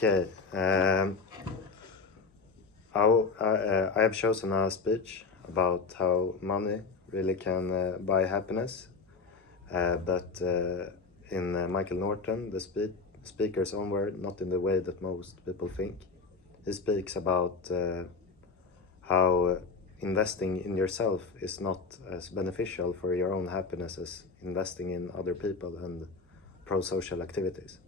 Okay, I have chosen a speech about how money really can buy happiness, but in Michael Norton, the speaker's own word, not in the way that most people think. He speaks about how investing in yourself is not as beneficial for your own happiness as investing in other people and pro-social activities.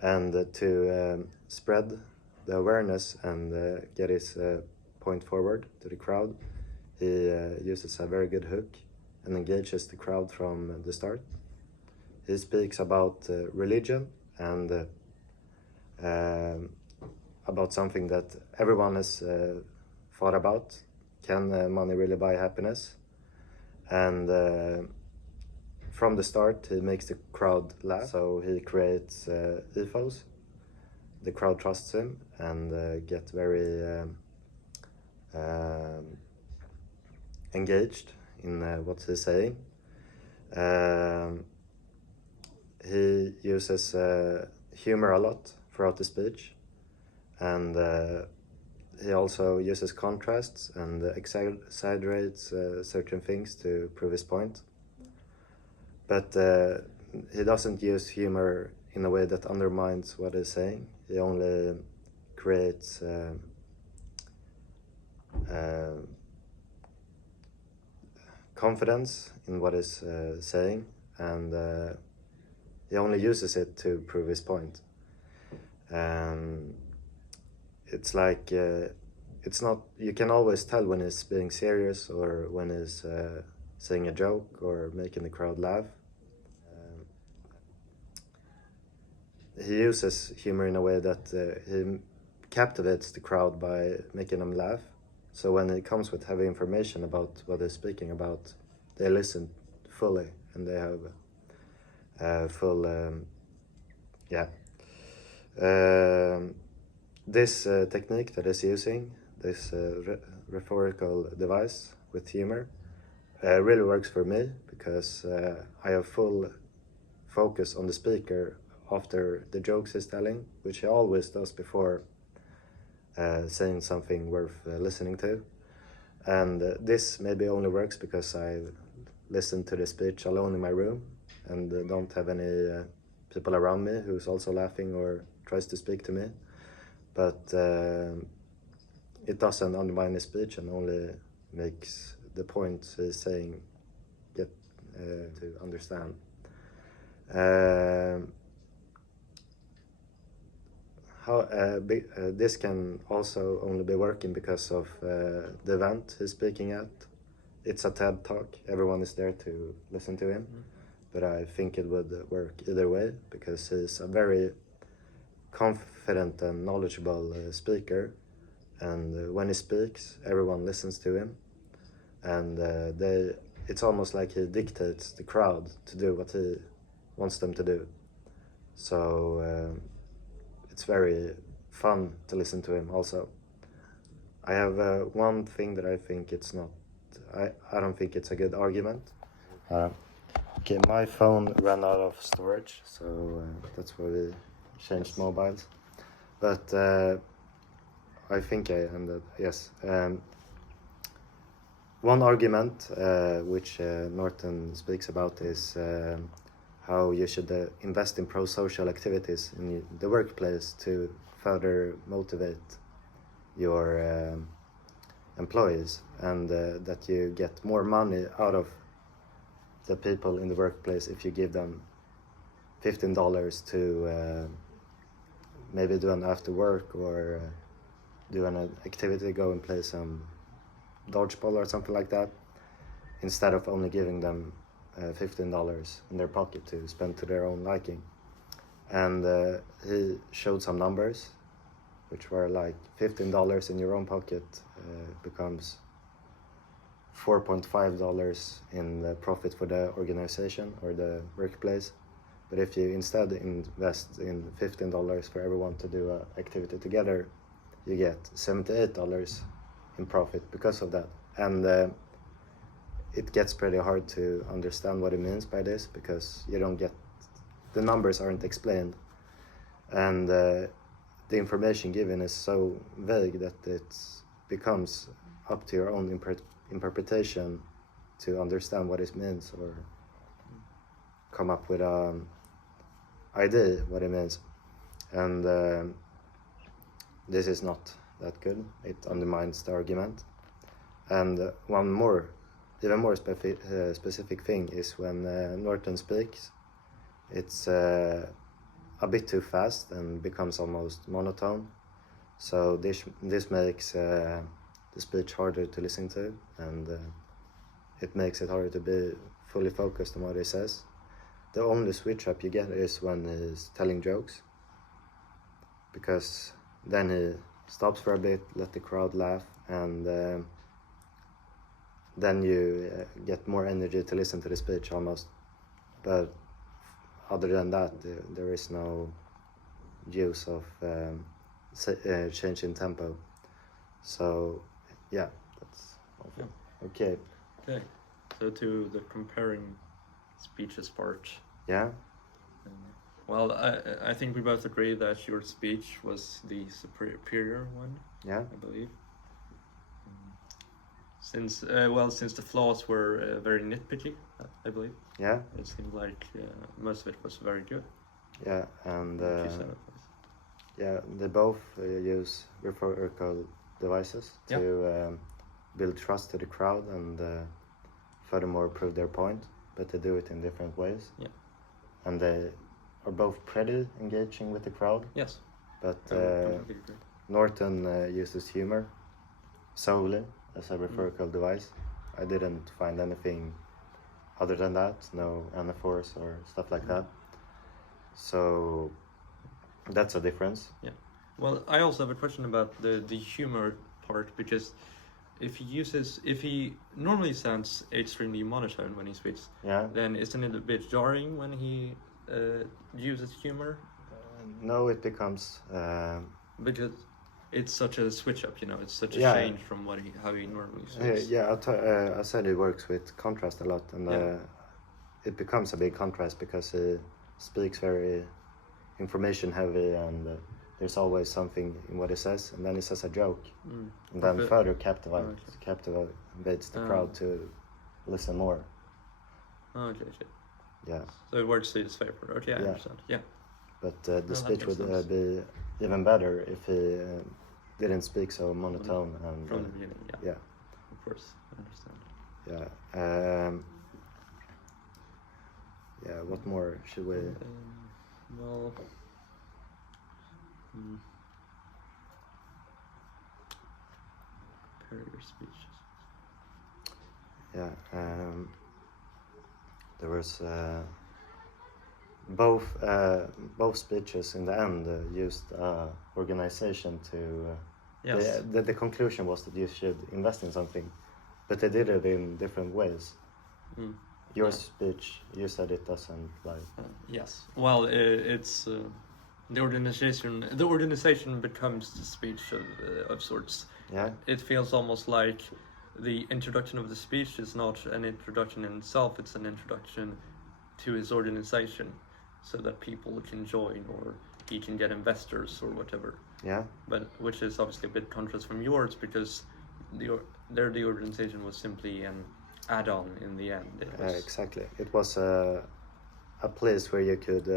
And to spread the awareness and get his point forward to the crowd, he uses a very good hook and engages the crowd from the start. He speaks about religion and about something that everyone has thought about. Can money really buy happiness? And from the start, he makes the crowd laugh. So he creates ethos. The crowd trusts him and get very engaged in what he's saying. He uses humor a lot throughout the speech, and he also uses contrasts and exaggerates certain things to prove his point. But he doesn't use humor in a way that undermines what he's saying. He only creates confidence in what he's saying, and he only uses it to prove his point. It's like it's not, you can always tell when he's being serious or when he's saying a joke or making the crowd laugh. He uses humor in a way that he captivates the crowd by making them laugh. So when it comes with heavy information about what they're speaking about, they listen fully and they have full, this technique that is using, this rhetorical device with humor, really works for me because I have full focus on the speaker after the jokes he's telling, which he always does before saying something worth listening to. And this maybe only works because I listen to the speech alone in my room and don't have any people around me who's also laughing or tries to speak to me. But it doesn't undermine the speech and only makes the point he's saying get to understand. This can also only be working because of the event he's speaking at. It's a TED Talk, everyone is there to listen to him, but I think it would work either way because he's a very confident and knowledgeable speaker, and when he speaks, everyone listens to him, and it's almost like he dictates the crowd to do what he wants them to do. So it's very fun to listen to him also. I have one thing that I think it's not, I don't think it's a good argument. Okay, my phone ran out of storage, so that's why we changed mobiles. But I think I ended, yes. One argument which Norton speaks about is how you should invest in pro-social activities in the workplace to further motivate your employees, and that you get more money out of the people in the workplace if you give them $15 to maybe do an after work or do an activity, go and play some dodgeball or something like that, instead of only giving them $15 in their pocket to spend to their own liking. And he showed some numbers which were like $15 in your own pocket becomes $4.5 in the profit for the organization or the workplace. But if you instead invest in $15 for everyone to do an activity together, you get $78 in profit because of that. And it gets pretty hard to understand what he means by this because you don't get, the numbers aren't explained. And the information given is so vague that it becomes up to your own interpretation to understand what it means or come up with an idea what it means. And this is not that good. It undermines the argument. And one more, even more specific thing is when Norton speaks, it's a bit too fast and becomes almost monotone. So this makes the speech harder to listen to, and it makes it harder to be fully focused on what he says. The only switch up you get is when he's telling jokes, because then he stops for a bit, let the crowd laugh, and then you get more energy to listen to the speech almost. But other than that, there is no use of change in tempo. So yeah, that's all. Yeah. Okay. Okay. So to the comparing speeches part. Yeah. Well, I think we both agree that your speech was the superior one. Yeah. I believe. Since the flaws were very nitpicky, I believe. Yeah. It seemed like most of it was very good. Yeah, and What you said, of course. yeah, they both use rhetorical devices to build trust to the crowd and furthermore prove their point, but they do it in different ways. Yeah. And they are both pretty engaging with the crowd. Yes. But I completely agree. Norton uses humor solely as a rhetorical device. I didn't find anything other than that, no anaphors or stuff like that. So that's a difference. Yeah. Well, I also have a question about the humor part, because if he normally sounds extremely monotone when he speaks, then isn't it a bit jarring when he uses humor? No, it becomes because it's such a switch up, it's such a change from how he normally speaks. I said it works with contrast a lot, and it becomes a big contrast because he speaks very information heavy, and there's always something in what he says, and then he says a joke, and then further captivates the crowd to listen more. Okay. Yeah. So it works to his favor. Okay, I understand. Yeah. But the speech would be even better if he didn't speak so monotone and from the beginning. Yeah. Of course, I understand. Yeah. Yeah. What more should we? Well. Compare your speeches. Yeah. There was both speeches in the end used organization to. Yes. The conclusion was that you should invest in something, but they did it in different ways. Your speech, you said it doesn't like. Yes. Well, it's the organization. The organization becomes the speech of sorts. Yeah. It feels almost like the introduction of the speech is not an introduction in itself. It's an introduction to his organization, so that people can join, or he can get investors or whatever. Yeah. But which is obviously a bit contrast from yours, because the organization was simply an add-on in the end. Exactly. It was a place where you could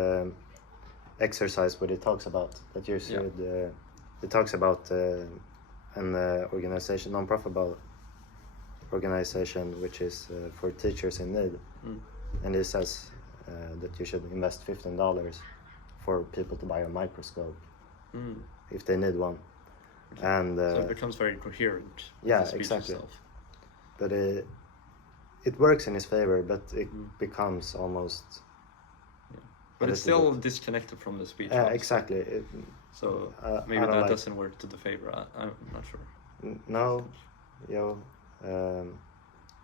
exercise what it talks about. That you should. It talks about an organization, non-profit organization, which is for teachers in need, and it says that you should invest $15 for people to buy a microscope if they need one. And so it becomes very coherent. Yeah, the speech exactly. Itself. But it works in his favor, but it becomes almost. But it's still disconnected from the speech. Exactly. So maybe that doesn't work to the favor. I'm not sure. No,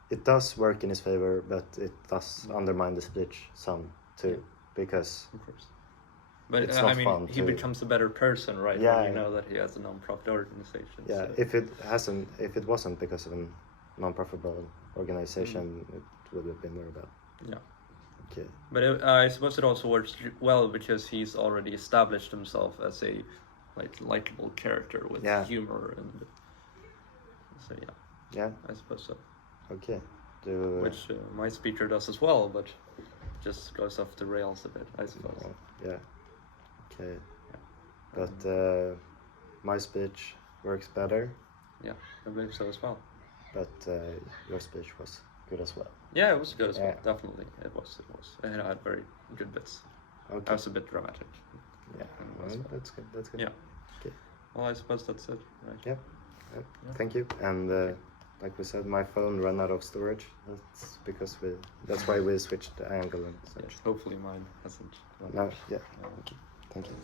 it does work in his favor, but it does undermine the speech some too, because. Of course. But it's not fun he becomes a better person, right? Yeah. When you know that he has a non-profit organization. Yeah. So. If it wasn't because of a non-profit organization, it would have been more about. Yeah. Okay. But I suppose it also works well because he's already established himself as a like likable character with humor and so I suppose so. Okay. Which my speaker does as well, but just goes off the rails a bit, I suppose. Yeah. Okay. But my speech works better. Yeah, I believe so as well. But your speech was good as well. Yeah, it was good as well. Definitely, it was. It had very good bits. Okay. I was a bit dramatic. Yeah, well, that's good. That's good. Yeah. Okay. Well, I suppose that's it, right? Yeah. Thank you. And like we said, my phone ran out of storage. That's why we switched the angle and such. Yes, hopefully mine hasn't. No. Yeah. Okay. Thank you.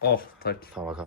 Oh, tack. Fan vad skönt.